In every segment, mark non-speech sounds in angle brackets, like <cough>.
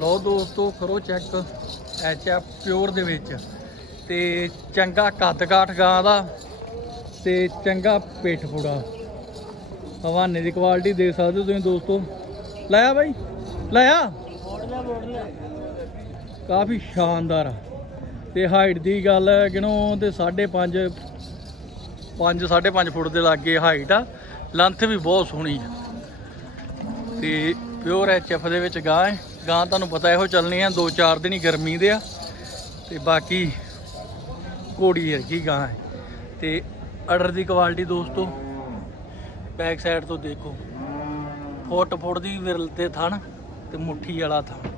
ਲਓ ਦੋਸਤੋ, ਕਰੋ ਚੈੱਕ ਐਚ ਐਚਐਫ ਪਿਓਰ ਦੇ ਵਿੱਚ। ਤੇ ਚੰਗਾ ਕੱਦ ਕਾਠ ਗਾਂ ਦਾ ਤੇ ਚੰਗਾ ਪਿੱਠ ਪੂੜਾ। ਹਵਾਨੇ ਦੀ ਕੁਆਲਿਟੀ ਦੇਖ ਸਕਦੇ ਹੋ ਤੁਸੀਂ ਦੋਸਤੋ। ਲਾਇਆ ਬਾਈ? ਲਾਇਆ? ਕਾਫੀ ਸ਼ਾਨਦਾਰ ਆ। ਤੇ ਹਾਈਟ ਦੀ ਗੱਲ ਕਿਨੋਂ ਤੇ 5.5 5 5.5 ਫੁੱਟ ਦੇ ਲਾਗੇ ਹਾਈਟ ਆ। ਲੈਂਥ ਵੀ ਬਹੁਤ ਸੋਹਣੀ ਆ। ਤੇ ਪਿਓਰ ਐਚਐਫ ਦੇ ਵਿੱਚ ਗਾਂ ਹੈ। ਗਾਂ ਤੁਹਾਨੂੰ ਪਤਾ ਇਹੋ ਚੱਲਣੇ ਆ 2-4 ਦਿਨ ਹੀ ਗਰਮੀ ਦੇ ਆ। ਤੇ ਬਾਕੀ ਘੋੜੀ ਵਰਗੀ ਗਾਂ ਹੈ। ਤੇ ਅਡਰ ਦੀ ਕੁਆਲਿਟੀ ਦੋਸਤੋ ਬੈਕ ਸਾਈਡ ਤੋਂ ਦੇਖੋ। ਫੁੱਟ ਫੁੱਟ ਦੀ ਵਿਰਲ ਤੇ ਥਣ ਤੇ ਮੁੱਠੀ ਵਾਲਾ ਥਣ।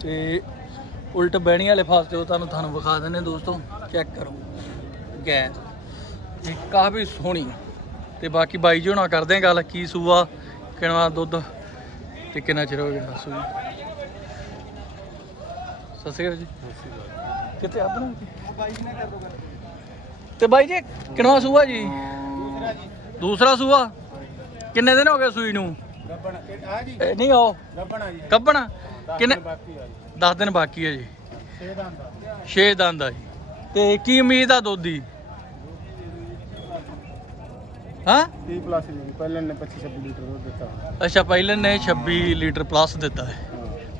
ਤੇ ਉਲਟ ਬਹਿਣੀ ਵਾਲੇ ਫਾਸਤੇ ਉਹ ਤੁਹਾਨੂੰ ਥਣ ਵਿਖਾ ਦਿੰਦੇ ਦੋਸਤੋ। ਚੈੱਕ ਕਰੋ। ਗੈ ਇਹ ਕਾਫੀ ਸੋਹਣੀ ਤੇ ਬਾਕੀ ਬਾਈ ਜੀ ਹੁਣਾਂ ਕਰਦੇ ਆ ਗੱਲ, ਕੀ ਸੂਆ ਕਿੰਨਾ ਦੁੱਧ? ਤੇ ਕਿੰਨਾ ਚਿਰ ਹੋ ਗਿਆ? ਸੂਈ ਸਤਿ ਸ਼੍ਰੀ ਅਕਾਲ ਜੀ। ਕਿੱਥੇ ਆਦਨਾ ਤੇ ਬਾਈ ਜੀ ਕਿੰਨਾ ਸੂਆ ਜੀ? ਦੂਸਰਾ ਸੂਆ? ਕਿੰਨੇ ਦਿਨ ਹੋ ਗਏ ਸੂਈ ਨੂੰ? ਗੱਬਣ ਆ ਜੀ ਨਹੀਂ ਆਓ। ਗੱਬਣ ਆ ਜੀ ਕੱਪਣਾ ਕਿੰਨੇ ਬਾਕੀ ਆ ਜੀ। 10 ਦਿਨ ਬਾਕੀ ਹੈ ਜੀ। 6 ਦਾ ਹੁੰਦਾ 6 ਦੰਦ ਆ ਜੀ। ਤੇ ਕੀ ਉਮੀਦ ਆ ਦੁੱਧ ਦੀ ਹਾਂ? 30 ਪਲੱਸ ਜੀ ਪਹਿਲਾਂ ਨੇ 25 26 ਲੀਟਰ ਦੁੱਧ ਦਿੱਤਾ। ਅੱਛਾ ਪਹਿਲੇ ਨੇ 26 ਲੀਟਰ ਪਲੱਸ ਦਿੱਤਾ ਹੈ।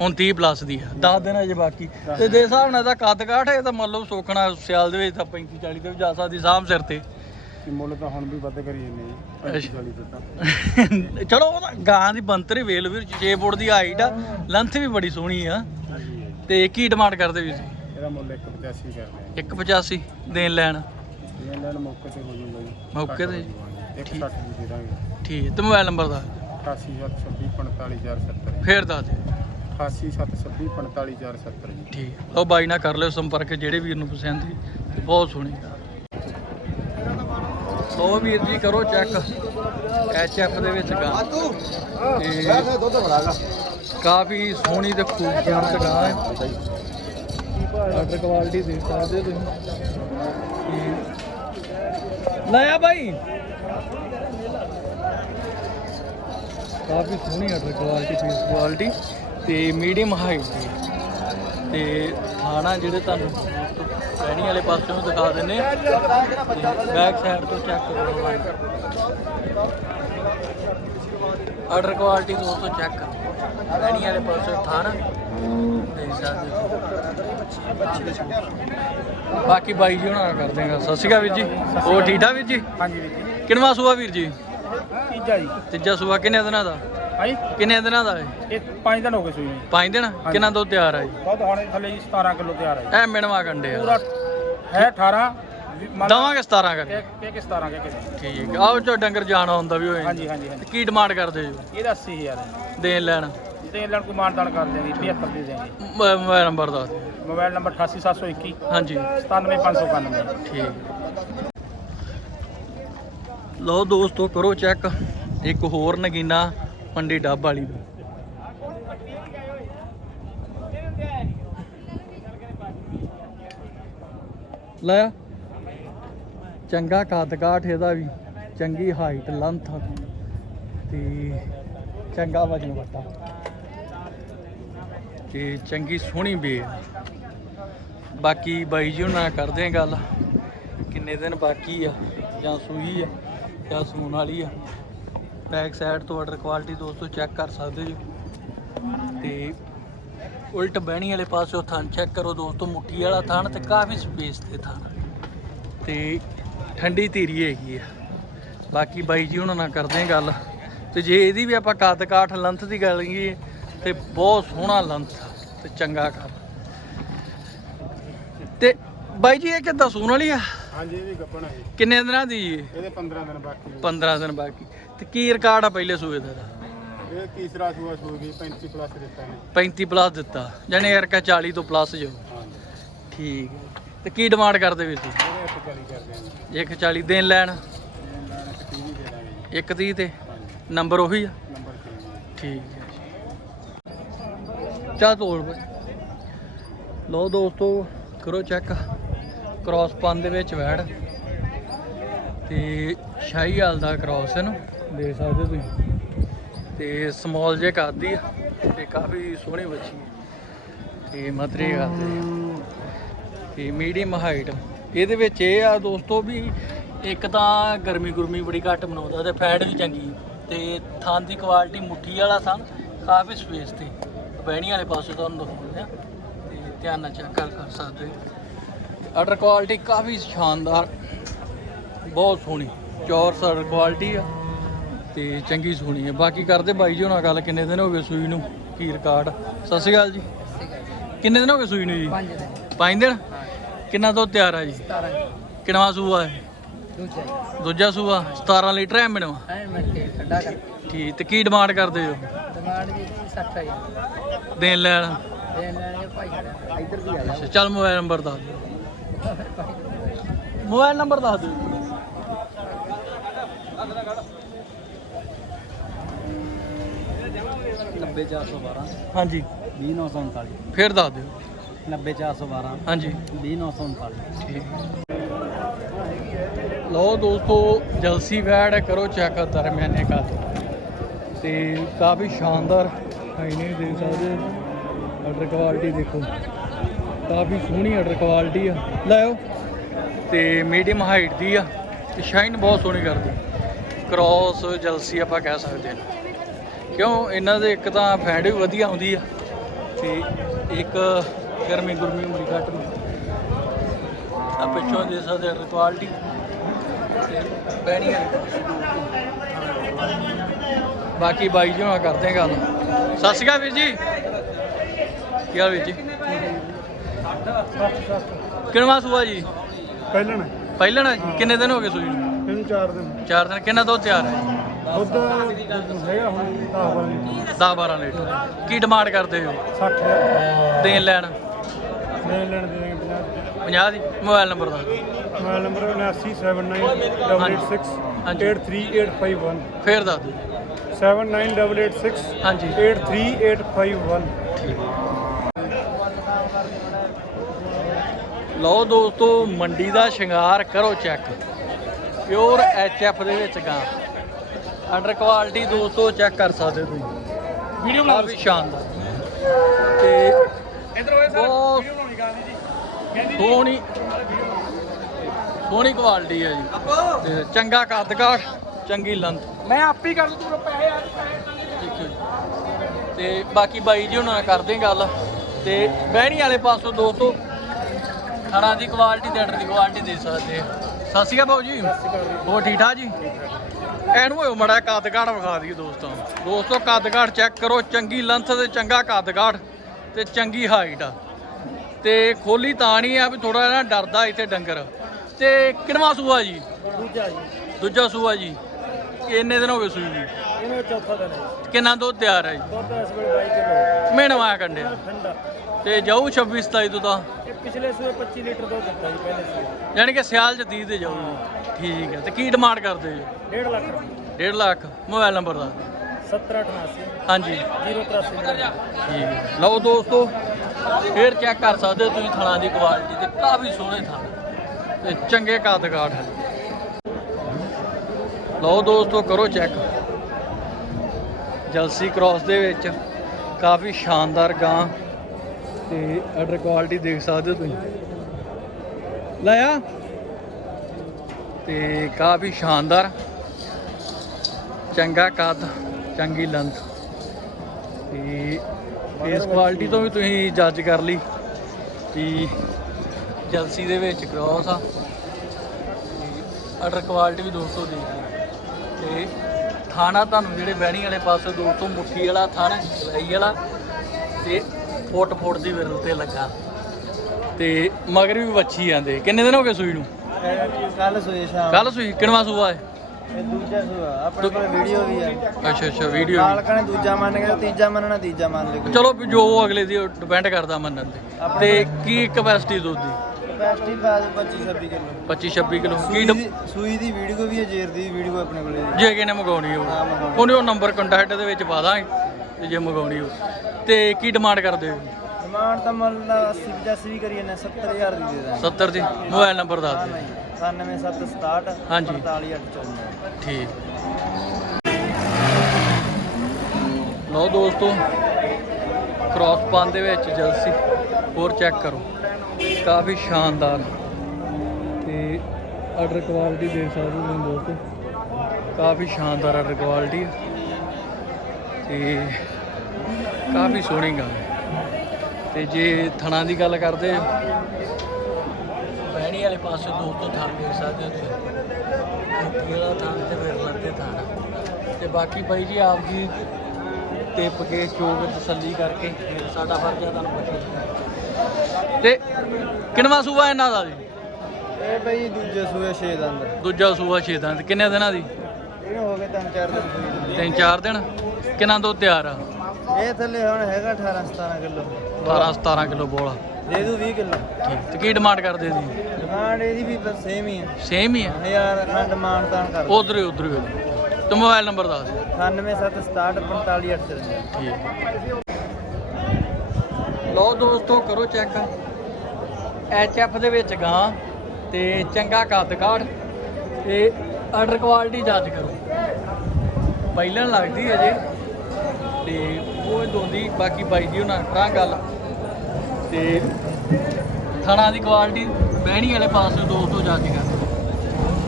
ਹੁਣ 30 ਪਲੱਸ ਦੀ ਆ। 10 ਦਿਨ ਅਜੇ ਬਾਕੀ। ਤੇ ਦੇ ਹਿਸਾਬ ਨਾਲ ਤਾਂ ਕੱਦ ਕਾਠ ਹੈ ਤਾਂ ਮੰਨ ਲਓ ਸੋਖਣਾ ਸਿਆਲ ਦੇ ਵਿੱਚ ਤਾਂ 35 40 ਤੇ ਵੀ ਜਾ ਸਕਦੀ ਸਾਹਮ ਸਿਰ ਤੇ। ਕਿ ਮੁੱਲ ਤਾਂ ਹੁਣ ਵੀ ਵੱਧ ਕਰੀ ਜਾਂਦੇ ਜੀ 45 ਦਿੱਤਾ। <laughs> ਚਲੋ ਉਹ ਗਾਂ ਦੀ ਬੰਤਰ ਵੇਲ ਵੀ 6 ਫੁੱਟ ਦੀ ਹਾਈਟ ਆ ਲੈਂਥ ਵੀ ਬੜੀ ਸੋਹਣੀ ਆ। ਤੇ ਕੀ ਡਿਮਾਂਡ ਕਰਦੇ ਵੀ ਸੀ ਇਹਦਾ ਮੁੱਲ 185 ਕਰਦੇ 185 ਦੇਣ ਲੈਣ। ਇਹ ਲੈਣ ਮੌਕੇ ਤੇ ਹੋ ਜੂਗਾ ਜੀ। ਮੌਕੇ ਤੇ? 160 ਦੀ ਦੇ ਦਾਂਗੇ ਠੀਕ ਹੈ ਤੇ ਮੋਬਾਈਲ ਨੰਬਰ ਦਾ 88726 ਫੇਰ ਦੱਸ ਦਿਓ। 88726 45470 ਜੀ। ਠੀਕ ਉਹ ਬਾਈ ਨਾਲ ਕਰ ਲਿਓ ਸੰਪਰਕ ਜਿਹੜੇ ਵੀਰ ਨੂੰ ਪਸੰਦ ਸੀ ਤੇ ਬਹੁਤ ਸੋਹਣੀ ਸੋ ਵੀਰ ਜੀ ਕਰੋ ਚੈੱਕ ਐਚਐਫ ਦੇ ਵਿੱਚ ਗਾ। ਤੇ ਦੁੱਧ ਬੜਾਗਾ ਕਾਫੀ ਸੋਹਣੀ ਤੇ ਖੂਬਸੂਰਤ ਗਾਂ ਹੈ। ਆਰਡਰ ਕੁਆਲਿਟੀ ਦੇਖ ਸਕਦੇ ਹੋ ਤੁਸੀਂ। ਤੇ ਲਾਇਆ ਬਾਈ? ਕਾਫੀ ਸੋਹਣੀ ਆਰਡਰ ਕੁਆਲਿਟੀ ਫੇਸ ਕੁਆਲਿਟੀ ਤੇ ਮੀਡੀਅਮ ਹਾਈਟ ਦੀ। ਤੇ ਥਾਣਾ ਜਿਹੜੇ ਤੁਹਾਨੂੰ ਪੈਣੀ ਵਾਲੇ ਪਾਸੇ ਨੂੰ ਦਿਖਾ ਦਿੰਨੇ ਬੈਕ ਸਾਈਡ ਤੋਂ ਚੈੱਕ ਕਰੋ ਆਰਡਰ ਕੁਆਲਿਟੀ ਦੋਸਤੋ ਚੈੱਕ ਕਰੋ। ਪੈਣੀ ਵਾਲੇ ਪਾਸੇ ਥਾਣਾ। ਬਾਕੀ ਬਾਈ ਜੀ ਹੁਣਾਂ ਕਰ ਦੇਗਾ ਸਤਿ ਸ਼੍ਰੀ ਅਕਾਲ ਵੀਰ ਜੀ। ਹੋਰ ਠੀਕ ਠਾਕ ਵੀਰ ਜੀ? ਹਾਂਜੀ ਵੀਰ ਜੀ। ਕਿੰਨਵਾ ਸੂਆ ਵੀਰ ਜੀ? ਤੀਜਾ ਜੀ। ਤੀਜਾ ਸੂਆ ਕਿੰਨੇ ਦਿਨਾਂ ਦਾ? ਹਾਂਜੀ। ਕਿੰਨੇ ਦਿਨਾਂ ਦਾ ਹੈ ਇਹ 5 ਦਿਨ ਹੋ ਗਏ ਸੂਈ ਨੂੰ। ਪੰਜ ਦਿਨ? ਕਿੰਨਾ ਦੁੱਧ ਤਿਆਰ ਹੈ ਜੀ? ਦੁੱਧ ਹੁਣ ਥੱਲੇ ਜੀ 17 ਕਿਲੋ ਤਿਆਰ ਹੈ ਜੀ। ਐ ਮਿਣਵਾ ਕੰਡੇ ਪੂਰਾ ਆ ਹੈ 18 ਵੀ ਮੰਨ ਲਓ ਦਵਾਂਗੇ 17 ਕਰਕੇ। ਇੱਕ ਇੱਕ 17 ਕੇ ਠੀਕ ਆਓ ਚੋ ਡੰਗਰ ਜਾਣਾ ਹੁੰਦਾ ਵੀ ਹੋਏ। ਹਾਂਜੀ ਹਾਂਜੀ ਹਾਂਜੀ। ਕੀ ਡਿਮਾਂਡ ਕਰਦੇ ਜੀ? ਇਹਦਾ 80000 ਹੈ ਦੇਣ ਲੈਣ? ਤੇ ਲੈਣ ਕੋ ਮਾਨਦਾਨ ਕਰ ਦੇਣਗੇ 75 ਦੇ ਦੇਣਗੇ ਮ- ਮੋਬਾਈਲ ਨੰਬਰ ਦੱਸ ਦਿਓ। ਮੋਬਾਈਲ ਨੰਬਰ 88721 ਹਾਂਜੀ। 97591 ਠੀਕ। ਲਓ ਦੋਸਤੋ, ਕਰੋ ਚੈੱਕ ਇੱਕ ਹੋਰ ਨਗੀਨਾ ਮੰਡੀ ਡੱਬ ਵਾਲੀ। ਦਾ ਲੈ, ਚੰਗਾ ਕੱਦ ਇਹਦਾ ਵੀ। ਚੰਗੀ ਹਾਈਟ ਲੰਥ ਤੇ ਚੰਗਾ ਵਜਨ ਵੱਟਾ। ਤੇ ਚੰਗੀ ਸੋਹਣੀ ਬੇ। ਬਾਕੀ ਬਾਈ ਜੀ ਉਹਨਾਂ ਨਾਲ ਕਰਦੇ ਗੱਲ। ਕਿੰਨੇ ਦਿਨ ਬਾਕੀ ਆ ਜਾਂ ਸੂਈ ਆ। ਜਾਂ ਸੂਣ ਵਾਲੀ ਆ। ਬੈਕ ਸਾਈਡ ਤੋਂ ਆਰਡਰ ਕੁਆਲਿਟੀ ਦੋਸਤੋ ਚੈੱਕ ਕਰ ਸਕਦੇ ਜੀ। ਤੇ ਉਲਟ ਬਹਿਣੀ ਵਾਲੇ ਪਾਸਿਓਂ ਥਣ ਚੈੱਕ ਕਰੋ ਦੋਸਤੋ, ਮੁੱਠੀ ਵਾਲਾ ਥਣ ਤੇ ਕਾਫੀ ਸਪੇਸ ਤੇ ਥਣ। ਤੇ ਠੰਡੀ ਧੀਰੀ ਹੈਗੀ ਆ। ਬਾਕੀ ਬਾਈ ਜੀ ਉਹਨਾਂ ਨਾਲ ਕਰਦੇ ਆ ਗੱਲ। ਤੇ ਜੇ ਇਹਦੀ ਵੀ ਆਪਾਂ ਕੱਦ ਕਾਠ ਲੰਥ ਦੀ ਗੱਲ ਕਰੀਏ, ਤੇ ਬਹੁਤ ਸੋਹਣਾ ਲੰਥ ਤੇ ਚੰਗਾ ਕਰ। ਤੇ ਬਾਈ ਜੀ, ਇਹ ਕਿੱਦਾਂ ਸੂਣ ਵਾਲੀ ਆ? ਹਾਂਜੀ ਇਹ ਵੀ ਗੱਪਣ ਹੈ ਜੀ। ਕਿੰਨੇ ਦਿਨਾਂ ਦੀ ਜੀ? ਇਹਦੇ 15 ਦਿਨ ਬਾਕੀ ਨੇ। 15 ਦਿਨ ਬਾਕੀ। ਤੇ ਕੀ ਰਿਕਾਰਡ ਆ ਪਹਿਲੇ ਸੂਏ ਦਾ? ਇਹ ਤੀਸਰਾ ਸੂਆ ਸੂ ਗਈ 35 ਪਲੱਸ ਦਿੱਤਾ ਨੇ। 35 ਪਲੱਸ ਦਿੱਤਾ। ਜਾਨੀ ਯਾਰ ਕਾ 40 ਤੋਂ ਪਲੱਸ ਜੋ। ਹਾਂਜੀ। ਠੀਕ ਹੈ। ਤੇ ਕੀ ਡਿਮਾਂਡ ਕਰਦੇ ਵੀਰ ਜੀ? ਇਹਦੇ ਇੱਕ ਚਾਲੀ ਕਰਦੇ ਹਾਂ ਜੀ। ਇੱਕ 40 ਦੇਣ ਲੈਣ? ਇੱਕ ਤੀਹ ਵੀ ਦੇ ਦਾਂਗੇ ਜੀ ਇੱਕ 30 ਤੇ? ਹਾਂਜੀ। ਨੰਬਰ ਉਹੀ ਆ? ਨੰਬਰ 3 ਜੀ। ਠੀਕ ਹੈ। ਚਾ ਤੋੜ ਬਈ। ਲਓ ਦੋਸਤੋ ਕਰੋ ਚੈੱਕ ਕ੍ਰਾਸ ਪਨ ਦੇ ਵਿੱਚ ਵੈੜ ਤੇ ਸ਼ਾਹੀ ਹਾਲ ਦਾ ਕ੍ਰਾਸ ਇਹਨੂੰ। ਦੇਖ ਸਕਦੇ ਹੋ ਤੁਸੀਂ। ਤੇ ਸਮਾਲ ਜੇ ਕਰਦੀ ਆ ਤੇ ਕਾਫੀ ਸੋਹਣੀ ਬੱਚੀ ਹੈ। ਤੇ ਮਤਰੇ ਕਰਦੇ ਆ ਤੇ ਮੀਡੀਅਮ ਹਾਈਟ ਇਹਦੇ ਵਿੱਚ ਇਹ ਆ ਦੋਸਤੋ ਵੀ ਇੱਕ ਤਾਂ ਗਰਮੀ ਗੁਰਮੀ ਬੜੀ ਘੱਟ ਬਣਾਉਂਦਾ ਤੇ ਫੈਟ ਵੀ ਚੰਗੀ। ਤੇ ਥਾਂ ਦੀ ਕੁਆਲਿਟੀ ਮੁੱਠੀ ਵਾਲਾ ਥਾਂ ਕਾਫੀ ਸਪੇਸ ਤੇ। ਬਹਿਣੀ ਵਾਲੇ ਪਾਸੇ ਤੁਹਾਨੂੰ ਦਿਖਾਉਂਦੇ ਆ ਤੇ ਧਿਆਨ ਨਾਲ ਚੈੱਕ ਕਰ ਕਰ ਸਕਦੇ ਹੋ। ਆਰਡਰ ਕੁਆਲਿਟੀ ਕਾਫੀ ਸ਼ਾਨਦਾਰ ਬਹੁਤ ਸੋਹਣੀ। ਚੌਰਸ ਆਰਡਰ ਕੁਆਲਿਟੀ ਆ ਤੇ ਚੰਗੀ ਸੋਹਣੀ ਹੈ ਬਾਕੀ ਕਰਦੇ ਬਾਈ ਜੀ ਉਹਨਾਂ ਗੱਲ ਕਿੰਨੇ ਦਿਨ ਹੋ ਗਏ ਸੂਈ ਨੂੰ ਕੀ ਰਿਕਾਰਡ ਸਤਿ ਸ਼੍ਰੀ ਅਕਾਲ ਜੀ। ਕਿੰਨੇ ਦਿਨ ਹੋ ਗਏ ਸੂਈ ਨੂੰ ਜੀ? ਪੰਜ ਦਿਨ। ਪੰਜ ਦਿਨ? ਕਿੰਨਾ ਦੁੱਧ ਤਿਆਰ ਆ ਜੀ? 17 ਕਿੰਨਵਾ ਸੂਆ ਹੈ ਦੂਜਾ ਦੂਜਾ ਸੂਆ? 17 ਲੀਟਰ ਐ ਮਿਣਵਾ ਐ ਮੈਂ ਕੇ ਠੰਡਾ ਕਰ। ਠੀਕ ਤੇ ਕੀ ਡਿਮਾਂਡ ਕਰਦੇ ਹੋ? ਡਿਮਾਂਡ ਜੀ 60 ਹੈ ਦੇਣ ਲੈਣ? ਦੇਣ ਲੈਣੇ ਭਾਈ ਇੱਧਰ ਵੀ ਆ ਅੱਛਾ ਚੱਲ ਮੋਬਾਈਲ ਨੰਬਰ ਦੱਸ ਦਿਓ। ਮੋਬਾਈਲ ਨੰਬਰ ਦੱਸ ਦਿਓ। 90412 ਹਾਂਜੀ। 20939 ਫੇਰ ਦੱਸ ਦਿਓ। 90412 ਹਾਂਜੀ। 20939 ਠੀਕ। ਲਓ ਦੋਸਤੋ ਜਲਸੀ ਵੈੜ ਕਰੋ ਚੈੱਕ ਦਰਮਿਆਨੇ ਕਾ ਤੇ ਕਾਫੀ ਸ਼ਾਨਦਾਰ ਹਾਈਨੇ ਦੇਖ ਸਕਦੇ ਆਰਡਰ ਕੁਆਲਿਟੀ ਦੇਖੋ। ਕਾਫੀ ਸੋਹਣੀ ਆਰਡਰ ਕੁਆਲਿਟੀ ਆ। ਲਾਓ ਤੇ ਮੀਡੀਅਮ ਹਾਈਟ ਦੀ ਆ, ਤੇ ਸ਼ਾਈਨ ਬਹੁਤ ਸੋਹਣੀ ਕਰਦੀ। ਕ੍ਰਾਸ ਜਲਸੀ ਆਪਾਂ ਕਹਿ ਸਕਦੇ ਹਾਂ। ਕਿਉਂ? ਇਹਨਾਂ ਦੇ ਇੱਕ ਤਾਂ ਫੈਂਡ ਵੀ ਵਧੀਆ ਆਉਂਦੀ ਆ, ਤੇ ਇੱਕ ਗਰਮੀ ਗੁਰਮੀ ਹੁੰਦੀ ਘੱਟ ਨੂੰ। ਆ ਪਿੱਛੋਂ ਦੇ ਸਕਦੇ ਆ ਕੁਆਲਿਟੀ ਬੈਣੀ ਬਾਕੀ ਬਾਈ ਜੀ ਨਾਲ ਕਰਦੇ ਆ ਗੱਲ। ਸਤਿ ਸ਼੍ਰੀ ਅਕਾਲ ਵੀਰ ਜੀ। ਕੀ ਹਾਲ ਵੀਰ ਜੀ? ਕਿੰਨਵਾ ਸੂਆ ਜੀ ਪਹਿਲਾਂ ਨਾ ਪਹਿਲਾਂ ਨਾ ਜੀ ਕਿੰਨੇ ਦਿਨ ਹੋ ਗਏ ਸੂਈ ਨੂੰ ਇਹਨੂੰ 4 ਦਿਨ ਚਾਰ ਦਿਨ ਕਿੰਨਾ ਦੁੱਧ ਤਿਆਰ ਹੈ ਦੁੱਧ ਹੈਗਾ ਹੁਣ 10 ਵਾਲੀ 10 12 ਲੀਟਰ ਕੀ ਡਿਮਾਂਡ ਕਰਦੇ ਹੋ 60 ਦੇਣ ਲੈਣ ਲੈ ਲੈਣ ਦੇ 50 50 ਦੀ ਮੋਬਾਈਲ ਨੰਬਰ ਦੱਸ ਮੋਬਾਈਲ ਨੰਬਰ 797986 ਹਾਂਜੀ। 83851 ਫੇਰ ਦੱਸ ਦਿਓ 7986 ਹਾਂਜੀ ਲਓ ਦੋਸਤੋ ਮੰਡੀ ਦਾ ਸ਼ਿੰਗਾਰ ਕਰੋ ਚੈੱਕ ਪਿਓਰ ਐਚ ਐਫ ਦੇ ਵਿੱਚ ਗਾਂ। ਅੰਡਰ ਕੁਆਲਿਟੀ ਦੋਸਤੋ ਚੈੱਕ ਕਰ ਸਕਦੇ ਹੋ ਤੁਸੀਂ। ਵੀਡੀਓ ਬਣਾ ਵੀ ਸ਼ਾਨਦਾਰ। ਤੇ ਇਧਰ ਹੋਏ ਬਹੁਤ ਸੋਹਣੀ। ਸੋਹਣੀ ਕੁਆਲਿਟੀ ਹੈ ਜੀ। ਤੇ ਚੰਗਾ ਕੱਦ ਕਾਠ ਚੰਗੀ ਲੰਤ ਮੈਂ ਆਪ ਹੀ ਕਰ ਲੂ ਤੂੰ ਪੈਸੇ ਆ ਠੀਕ ਹੈ ਜੀ। ਤੇ ਬਾਕੀ ਬਾਈ ਜੀ ਉਹਨਾਂ ਨਾਲ ਕਰਦੇ ਗੱਲ। ਤੇ ਬਹਿਣੀ ਵਾਲੇ ਪਾਸੋਂ ਦੋਸਤੋ ਖਾਣਾ ਦੀ ਕੁਆਲਿਟੀ ਤੇ ਆਰਡਰ ਦੀ ਕੁਆਲਿਟੀ ਦੇ ਸਕਦੇ ਸਤਿ ਸ਼੍ਰੀ ਅਕਾਲ ਬਾਬੂ ਜੀ। ਹੋਰ ਠੀਕ ਠਾਕ ਜੀ? ਐਨੂੰ ਹੋਇਓ ਮੜਾ ਕੱਦ ਕਾਠ ਵਿਖਾ ਦਈਏ ਦੋਸਤੋ ਦੋਸਤੋ ਕੱਦ ਕਾਠ ਚੈੱਕ ਕਰੋ ਚੰਗੀ ਲੰਥ ਤੇ ਚੰਗਾ ਕੱਦ ਕਾਠ ਤੇ ਚੰਗੀ ਹਾਈਟ ਆ। ਤੇ ਖੋਲੀ ਤਾਂ ਨਹੀਂ ਆ ਵੀ ਥੋੜਾ ਜਿਹਾ ਨਾ ਡਰਦਾ ਇੱਥੇ ਡੰਗਰ। ਤੇ ਕਿੰਨਵਾ ਸੂਆ ਜੀ? ਦੂਜਾ ਜੀ। ਦੂਜਾ ਸੂਆ ਜੀ। ਕਿੰਨੇ ਦਿਨ ਹੋ ਗਏ ਸੂਈ ਜੀ ਇਹਨੂੰ ਚੌਥਾ ਦਿਨ ਹੈ ਕਿੰਨਾ ਦੁੱਧ ਤਿਆਰ ਹੈ ਜੀ? ਦੁੱਧ ਇਸ ਵੇਲੇ 22 ਕਿਲੋ ਮਿਹਨਵਾ ਕੰਡਿਆ ਠੰਡਾ। ਤੇ ਜਾਊ 26 27 ਤੋਂ ਤਾਂ? ਪਿਛਲੇ ਸੂਏ 25 ਲੀਟਰ ਦੁੱਧ ਦਿੱਤਾ ਜੀ ਪਹਿਲੇ ਸੂਏ। ਯਾਨੀ ਕਿ ਸਿਆਲ ਚ 30 ਤੇ ਜਾਊ। ਠੀਕ ਹੈ ਤੇ ਕੀ ਡਿਮਾਂਡ ਕਰਦੇ ਜੀ? 1.5 ਲੱਖ ਰੁਪਏ। 1.5 ਲੱਖ ਮੋਬਾਈਲ ਨੰਬਰ ਦਾ। 7088 ਹਾਂਜੀ। 083 ਠੀਕ ਹੈ। ਲਓ ਦੋਸਤੋ ਫੇਰ ਚੈੱਕ ਕਰ ਸਕਦੇ ਹੋ ਤੁਸੀਂ ਥਣਾ ਦੀ ਕੁਆਲਿਟੀ ਤੇ ਕਾਫੀ ਸੋਹਣੇ ਥਣ। ਤੇ ਚੰਗੇ ਕੱਦ ਕਾਠ ਹੈ। ਲਓ ਦੋਸਤੋ ਕਰੋ ਚੈੱਕ ਜਲਸੀ ਕ੍ਰਾਸ ਦੇ ਵਿੱਚ ਕਾਫੀ ਸ਼ਾਨਦਾਰ ਗਾਂ। ਤੇ ਆਰਡਰ ਕੁਆਲਿਟੀ ਦੇਖ ਸਕਦੇ ਹੋ ਤੁਸੀਂ। ਲਾਇਆ? ਤੇ ਕਾਫੀ ਸ਼ਾਨਦਾਰ। ਚੰਗਾ ਕੱਦ, ਚੰਗੀ ਲੰਤ ਤੇ ਇਸ ਕੁਆਲਿਟੀ ਤੋਂ ਵੀ ਤੁਸੀਂ ਜੱਜ ਕਰ ਲਈ ਕਿ ਜਲਸੀ ਦੇ ਵਿੱਚ ਕ੍ਰੋਸ ਆ। ਅਡਰ ਕੁਆਲਿਟੀ ਵੀ ਦੋਸਤੋ ਦੇਖ ਲਈ ਤੇ ਥਾਣਾ ਤੁਹਾਨੂੰ ਜਿਹੜੇ ਬਹਿਣੀ ਵਾਲੇ ਪਾਸੇ ਦੋਸਤੋ ਮੁੱਠੀ ਵਾਲਾ ਥਾਣਾ ਲਈ ਵਾਲਾ, ਤੇ ਫੁੱਟ ਫੁੱਟ ਦੀ ਵਿਰਲ ਤੇ ਲੱਗਾ। ਤੇ ਮਗਰ ਵੀ ਵੱਛੀ ਜਾਂਦੇ। ਕਿੰਨੇ ਦਿਨ ਹੋ ਗਏ ਸੂਈ ਨੂੰ? ਕੱਲ ਸੂਏ ਸ਼ਾਮ ਕੱਲ ਸੂਈ? ਕਿੰਨਵਾ ਸੂਆ ਹੈ? ਇਹ ਦੂਜਾ ਸੂਆ ਆਪਣੇ ਕੋਲ ਵੀਡੀਓ ਵੀ ਹੈ ਅੱਛਾ ਅੱਛਾ ਵੀਡੀਓ ਮਾਲਕਾਂ ਨੇ ਦੂਜਾ ਮੰਨ ਗਿਆ ਤੀਜਾ ਮੰਨਣਾ ਤੀਜਾ ਮੰਨ ਲਿਆ। ਚਲੋ ਵੀ ਜੋ ਅਗਲੇ ਦੀ ਡਿਪੈਂਡ ਕਰਦਾ ਮੰਨਣ ਤੇ। ਤੇ ਕੀ ਕਪੈਸਿਟੀ ਦੁੱਧ ਦੀ? ਕੈਪੈਸਿਟੀ ਬਾਅਦ 25 26 ਕਿਲੋ। 25 26 ਕਿਲੋ। ਕੀ ਸੂਈ ਦੀ ਸੂਈ ਵੀਡੀਓ ਵੀ ਹੈ ਜੇਰ ਦੀ ਵੀਡੀਓ ਆਪਣੇ ਕੋਲੇ। ਜੀ ਕਿਨੇ ਮੰਗਾਉਣੀ ਹੋ ਹਾਂ, ਮੰਗਾਉਣੀ। ਉਹਨੇ ਉਹ ਨੰਬਰ ਕੰਟੈਕਟ ਦੇ ਵਿੱਚ ਪਾ ਦਾਂਗੇ। ਤੇ ਜੇ ਮੰਗਾਉਣੀ ਹੋ। ਤੇ ਕੀ ਡਿਮਾਂਡ ਕਰਦੇ ਹੋ? ਡਿਮਾਂਡ ਤਾਂ ਮੁੱਲ ਦਾ 80 85 ਵੀ ਕਰੀਏ ਨਾ 70000 ਦੀ ਦੇ ਦਾਂਗੇ। 70 ਦੀ? ਮੋਬਾਈਲ ਨੰਬਰ ਦੱਸ ਦਿਓ। 9767 ਹਾਂਜੀ। 45854 ਠੀਕ। ਲਓ ਦੋਸਤੋ ਕ੍ਰਾਸ ਪਾਨ ਦੇ ਵਿੱਚ ਜਲਸੀ ਹੋਰ ਚੈੱਕ ਕਰੋ। ਕਾਫੀ ਸ਼ਾਨਦਾਰ। ਤੇ ਆਰਡਰ ਕੁਆਲਿਟੀ ਦੇਖ ਸਕਦੇ ਹੋ ਤੁਸੀਂ ਦੋਸਤੋ। ਕਾਫੀ ਸ਼ਾਨਦਾਰ ਆਰਡਰ ਕੁਆਲਿਟੀ ਹੈ ਤੇ ਕਾਫੀ ਸੋਹਣੀ ਗੱਲ ਹੈ। ਤੇ ਜੇ ਥਣਾ ਦੀ ਗੱਲ ਕਰਦੇ ਬਹਿਣੀ ਵਾਲੇ ਪਾਸੇ ਦੋਸਤੋ ਥਣ ਦੇਖ ਸਕਦੇ ਹੋ ਤੁਸੀਂ। ਵਾਲਾ ਥਣ ਤੇ ਫਿਰ ਲੱਤੇ ਥਣ ਤੇ ਬਾਕੀ ਬਾਈ ਜੀ ਆਪ ਜੀ ਟਿਪ ਕੇ ਚੋਕ ਤਸੱਲੀ ਕਰਕੇ ਸਾਡਾ ਫਰਜ਼ ਹੈ ਤੁਹਾਨੂੰ ਬਚਾਉਣਾ ਤੇ ਕਿੰਨਵਾ ਸੂਆ ਇਹਨਾਂ ਦਾ ਜੀ? ਇਹ ਬਈ ਦੂਜੇ ਸੂਏ 6 ਦੰਦ ਦੂਜਾ ਸੂਆ 6 ਦਿਨ ਤੇ ਕਿੰਨੇ ਦਿਨਾਂ ਦੀ? ਇਹ ਹੋ ਗਏ ਤਿੰਨ ਚਾਰ ਦਿਨ। ਸੂਈ ਤਿੰਨ ਚਾਰ ਦਿਨ। ਕਿੰਨਾ ਦੁੱਧ ਤਿਆਰ ਆ। ਇਹ ਥੱਲੇ ਹੁਣ ਹੈਗਾ 18 17 ਕਿਲੋ। 12 17 ਕਿਲੋ ਬੋਲਾ। ਦੇ ਦੂ 20 ਕਿਲੋ। ਠੀਕ ਤੇ ਕੀ ਡਿਮਾਂਡ ਕਰਦੇ ਜੀ ਡਿਮਾਂਡ ਇਹਦੀ ਵੀ ਬਸ ਸੇਮ ਹੀ ਹੈ ਸੇਮ ਹੀ ਆ? ਹਜ਼ਾਰ ਨਾ ਡਿਮਾਂਡ ਤਾਂ ਕਰ ਉਧਰ ਹੀ ਉਧਰ ਹੀ ਤੇ ਮੋਬਾਈਲ ਨੰਬਰ ਦੱਸ ਦਿਓ। 9767 45 ਠੀਕ। ਲਓ ਦੋਸਤੋ ਕਰੋ ਚੈੱਕ ਐਫ ਦੇ ਵਿੱਚ ਗਾਂ ਤੇ ਚੰਗਾ ਕੱਦ ਕਾਠ ਤੇ ਆਰਡਰ ਕੁਆਲਿਟੀ ਜੱਜ ਕਰੋ। ਪਹਿਲਾਂ ਲੱਗਦੀ ਅਜੇ ਤੇ ਉਹ ਦੋਂਦੀ ਬਾਕੀ ਬਾਈ ਜੀ ਉਹਨਾਂ ਕਰਾਂ ਗੱਲ। ਤੇ ਥਣਾ ਦੀ ਕੁਆਲਿਟੀ ਬਹਿਣੀ ਵਾਲੇ ਪਾਸੇ ਦੋਸਤੋ ਜੱਜ ਕਰ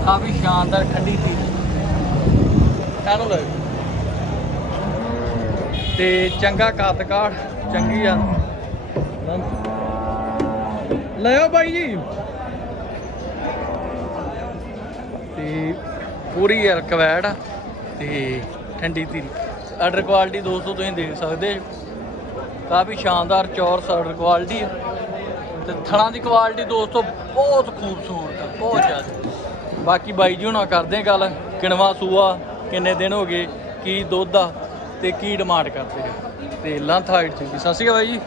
ਕਾਫੀ ਸ਼ਾਨਦਾਰ ਠੰਡੀ ਸੀ। ਕਾਹਨੂੰ ਲੱਗ ਤੇ ਚੰਗਾ ਕੱਦ ਕਾਠ, ਚੰਗੀ ਆ। ਲਿਓ ਬਾਈ ਜੀ। ਤੇ ਪੂਰੀ ਯਾਰ ਕਵੈੜ ਆ ਤੇ ਠੰਡੀ ਧੀਰੀ। ਆਰਡਰ ਕੁਆਲਿਟੀ ਦੋਸਤੋ ਤੁਸੀਂ ਦੇਖ ਸਕਦੇ ਕਾਫੀ ਸ਼ਾਨਦਾਰ ਚੌਰਸ ਆਰਡਰ ਕੁਆਲਿਟੀ ਆ। ਤੇ ਥਣਾ ਦੀ ਕੁਆਲਿਟੀ ਦੋਸਤੋ ਬਹੁਤ ਖੂਬਸੂਰਤ ਆ, ਬਹੁਤ ਜ਼ਿਆਦਾ। ਬਾਕੀ ਬਾਈ ਜੀ ਹੁਣਾਂ ਕਰਦੇ ਆ ਗੱਲ ਕਿਣਵਾ ਸੂਆ, ਕਿੰਨੇ ਦਿਨ ਹੋ ਗਏ, ਕੀ ਦੁੱਧ ਆ ਤੇ ਕੀ ਡਿਮਾਂਡ ਕਰਦੇ ਆ। ਤੇ ਲੰਥ ਹਾਈਟ ਚ ਵੀ ਸਤਿ ਸ਼੍ਰੀ ਅਕਾਲ ਬਾਈ ਜੀ।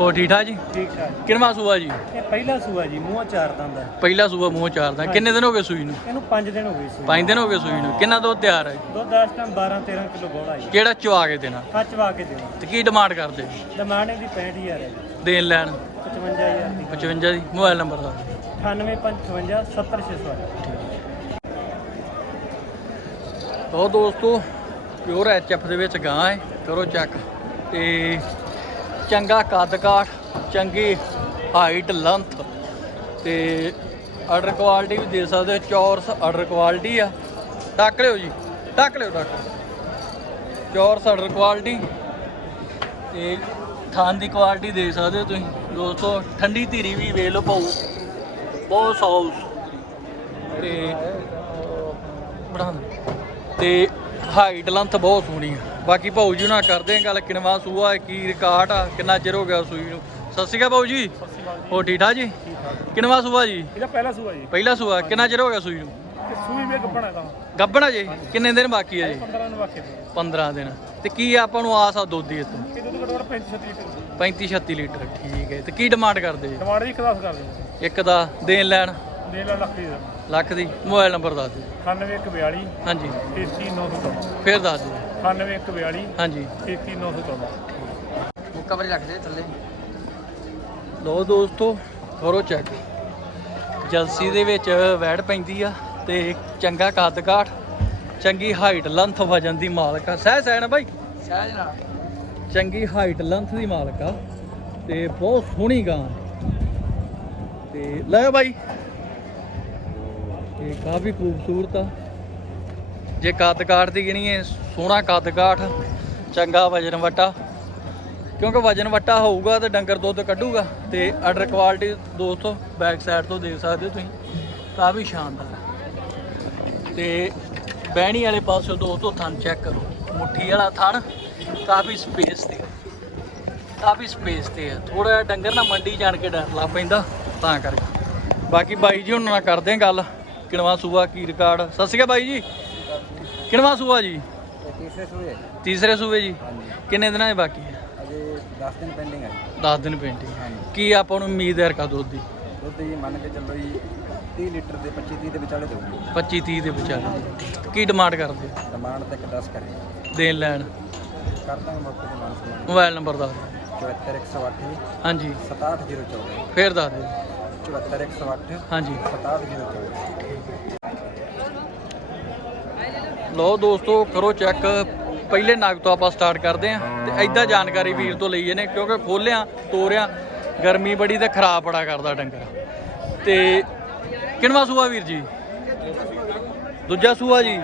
ਹੋ ਠੀਕ ਠਾਕ ਜੀ? ਠੀਕ ਠਾਕ। ਕਿਣਵਾ ਸੂਆ ਜੀ? ਇਹ ਪਹਿਲਾ ਸੂਆ ਜੀ ਮੂੰਹ ਚਾਰ ਦੰਦ ਹੈ ਪਹਿਲਾ ਸੂਆ ਮੂੰਹ ਚਾਰਦਾ ਕਿੰਨੇ ਦਿਨ ਹੋ ਗਏ ਸੂਈ ਨੂੰ? ਇਹਨੂੰ 5 ਦਿਨ ਹੋ ਗਏ ਸੂਈ 5 ਦਿਨ ਹੋ ਗਏ ਸੂਈ ਨੂੰ। ਕਿੰਨਾ ਦੁੱਧ ਤਿਆਰ ਹੈ ਜੀ? ਦੁੱਧ ਦਸ ਟਾਈਮ 12 13 ਕਿਲੋ ਬੋਲਾ ਜੀ। ਕਿਹੜਾ ਚਵਾ ਕੇ ਦੇਣਾ? ਖੱਚ ਵਾ ਕੇ ਦਿਓ ਤੇ ਕੀ ਡਿਮਾਂਡ ਕਰਦੇ? ਡਿਮਾਂਡ ਇਹਦੀ 65000 ਹੈ ਜੀ। ਦੇਣ ਲੈਣ। 55000 ਦੀ। 55 ਦੀ। ਮੋਬਾਈਲ ਨੰਬਰ ਦਿਓ। 9855 70608 ਉਹ ਦੋਸਤੋ ਪਿਓਰ ਐਚਐਫ ਦੇ ਵਿੱਚ ਗਾਂ ਹੈ। ਕਰੋ ਚੈੱਕ ਤੇ ਚੰਗਾ ਕੱਦ ਕਾਠ ਚੰਗੀ ਹਾਈਟ ਲੈਂਥ ਤੇ ਆਰਡਰ ਕੁਆਲਿਟੀ ਵੀ ਦੇ ਸਕਦੇ ਹੋ, ਚੌਰਸ ਆਰਡਰ ਕੁਆਲਿਟੀ ਆ। ਟੱਕ ਲਿਓ ਜੀ ਟੱਕ ਲਿਓ ਟੱਕ ਚੌਰਸ ਆਰਡਰ ਕੁਆਲਿਟੀ ਤੇ ਥਾਂ ਦੀ ਕੁਆਲਿਟੀ ਦੇ ਸਕਦੇ ਹੋ ਤੁਸੀਂ। ਦੋਸਤੋ, ਠੰਡੀ ਧੀਰੀ ਵੀ ਵੇਖ ਲਓ ਪਾਉ ਬਹੁਤ ਸੌਸ ਤੇ ਬਣਾ ਦਿਓ। ਤੇ ਹਾਈਟ ਲੈਂਥ ਬਹੁਤ ਸੋਹਣੀ ਆ। ਬਾਕੀ ਭਾਊ ਜੀ ਨਾਲ ਕਰਦੇ ਆ ਗੱਲ ਕਿਨਵਾ ਸੂਆ ਹੈ, ਕੀ ਰਿਕਾਰਡ ਆ ਕਿੰਨਾ ਚਿਰ ਹੋ ਗਿਆ ਸੂਈ ਨੂੰ। ਸਤਿ ਸ਼੍ਰੀ ਅਕਾਲ ਭਾਊ ਜੀ। ਹੋ ਠੀਕ ਠਾਕ ਜੀ? ਕਿਨਵਾ ਸੂਆ ਜੀ? ਇਹਦਾ ਪਹਿਲਾ ਸੂਆ ਜੀ। ਪਹਿਲਾ ਸੂਆ ਕਿੰਨਾ ਚਿਰ ਹੋ ਗਿਆ ਸੂਈ ਨੂੰ? ਸੂਈ ਵੀ ਗੱਪਣਾ ਦਾ ਗੱਬਣਾ ਜੀ? ਕਿੰਨੇ ਦਿਨ ਬਾਕੀ ਹੈ ਜੀ? 15 ਨੂੰ ਵਾਕੇ 15 ਦਿਨ। ਤੇ ਕੀ ਆਪਾਂ ਨੂੰ ਆਸ ਆ ਦੁੱਧ ਦੀ ਇੱਥੋਂ? ਇਹ ਦੁੱਧ ਘੱਟੋ ਘੱਟ 35 ਲੀਟਰ। 35 36 ਲੀਟਰ ਠੀਕ ਹੈ। ਤੇ ਕੀ ਡਿਮਾਂਡ ਕਰਦੇ ਜੀ? ਟਮਾਟਰ ਦੀ ਇੱਕ ਦਸ ਕਰ ਦੇ ਇੱਕ ਦਾ ਦੇਣ ਲੈਣ? ਦੇ ਲੈ ਲੱਖ ਦੀ ਲੱਖ ਦੀ। ਮੋਬਾਈਲ ਨੰਬਰ ਦੱਸ ਦਿਓ। 9142 ਹਾਂਜੀ। 33914 ਫੇਰ ਦੱਸ ਦਿਓ। 9142 ਹਾਂਜੀ। 33914 ਮੁੱਕਾ ਬਰੇ ਰੱਖਦੇ ਥੱਲੇ। ਲੋ ਦੋਸਤੋ ਕਰੋ ਚੈੱਕ ਜਲਸੀ ਦੇ ਵਿੱਚ ਵੈੜ ਪੈਂਦੀ ਆ ਤੇ ਚੰਗਾ ਕੱਦ ਕਾਠ ਚੰਗੀ ਹਾਈਟ ਲੈਂਥ ਵਜਨ ਦੀ ਮਾਲਕ ਆ। ਸਹਿ ਸਹਿ ਨਾ ਬਾਈ। ਸਹਿ ਨਾ ਚੰਗੀ ਹਾਈਟ ਲੈਂਥ ਦੀ ਮਾਲਕ ਆ ਤੇ ਬਹੁਤ ਸੋਹਣੀ ਗਾਂ ਤੇ ਲੈ ਬਾਈ। ਇਹ ਕਾਫੀ ਖੂਬਸੂਰਤ ਆ। ਜੇ ਕੱਦ ਕਾਠ ਦੀ ਗਿਣੀਏ, ਸੋਹਣਾ ਕੱਦ ਕਾਠ, ਚੰਗਾ ਵਜਨ ਵਟਾ। ਕਿਉਂਕਿ ਵਜਨ ਵਟਾ ਹੋਊਗਾ ਤੇ ਡੰਗਰ ਦੁੱਧ ਕੱਢੂਗਾ ਤੇ ਆਰਡਰ ਕੁਆਲਿਟੀ ਦੋਸਤੋ ਬੈਕ ਸਾਈਡ ਤੋਂ ਦੇਖ ਸਕਦੇ ਹੋ ਤੁਸੀਂ ਕਾਫੀ ਸ਼ਾਨਦਾਰ। ਹੈ। ਤੇ ਬਹਿਣੀ ਵਾਲੇ ਪਾਸੇ ਦੋਸਤੋ, ਥਣ ਚੈੱਕ ਕਰੋ। ਮੁੱਠੀ ਵਾਲਾ ਥਣ ਕਾਫੀ ਸਪੇਸ ਤੇ ਕਾਫੀ ਸਪੇਸ ਤੇ ਹੈ। ਥੋੜਾ ਜਿਹਾ ਡੰਗਰ ਨਾ ਮੰਡੀ ਜਾਣ ਕੇ ਡਰ ਲੱਗ ਪੈਂਦਾ, ਤਾਂ ਕਰਕੇ। ਬਾਕੀ ਬਾਈ ਜੀ ਉਹਨਾਂ ਨਾਲ ਕਰਦੇ ਹਾਂ ਗੱਲ। ਕਿਣਵਾ ਸੂਆ ਕੀ ਰਿਕਾਰਡ ਸਤਿ ਸ਼੍ਰੀ ਅਕਾਲ ਬਾਈ ਜੀ। ਕਿਣਵਾ ਸੂਆ ਜੀ? ਤੀਸਰੇ ਸੂਏ। ਤੀਸਰੇ ਜੀ। ਹਾਂਜੀ। ਕਿੰਨੇ ਦਿਨਾਂ ਦੇ ਬਾਕੀ ਹੈ? ਅਜੇ 10 ਦਿਨ ਪੈਂਡਿੰਗ ਹੈ 10 ਦਿਨ ਪੇਂਟਿੰਗ ਹਾਂਜੀ। ਕੀ ਆਪਾਂ ਨੂੰ ਉਮੀਦ ਹੈ ਰਕਾ ਦੁੱਧ ਦੀ? ਦੁੱਧ ਜੀ ਮੰਨ ਕੇ ਚੱਲੋ ਜੀ 30 ਲੀਟਰ ਦੇ 25 30 ਦੇ ਵਿਚਾਲੇ ਦੇਊਗੀ। 25 30 ਦੇ ਵਿਚਾਲੇ। ਕੀ ਡਿਮਾਂਡ ਕਰਦੇ? ਡਿਮਾਂਡ ਤੱਕ 10 ਕਰੇ ਦੇਣ ਲੈਣ। ਕਰ ਦਾਂਗੇ ਮੌਕੇ ਤੇ ਮਾਨ ਮੋਬਾਈਲ ਨੰਬਰ ਦੱਸ ਦਿਓ। 74108 ਹਾਂਜੀ। 67014 ਫੇਰ ਦੱਸ ਦਿਓ। 74108 ਹਾਂਜੀ। 67014 ਲਓ ਦੋਸਤੋ ਕਰੋ ਚੈੱਕ ਪਹਿਲੇ ਨਗ ਤੋਂ ਆਪਾਂ ਸਟਾਰਟ ਕਰਦੇ ਆਂ ਤੇ ਐਦਾਂ ਜਾਣਕਾਰੀ ਵੀਰ ਤੋਂ ਲਈ ਇਹਨੇ ਕਿਉਂਕਿ ਖੋਲਿਆ ਤੋਰਿਆ ਗਰਮੀ ਬੜੀ ਤੇ ਖਰਾਬ ਬੜਾ ਕਰਦਾ ਡੰਗਰ। ਤੇ ਕਿੰਨਵਾ ਸੂਆ ਵੀਰ ਜੀ? ਦੂਜਾ ਸੂਆ ਜੀ?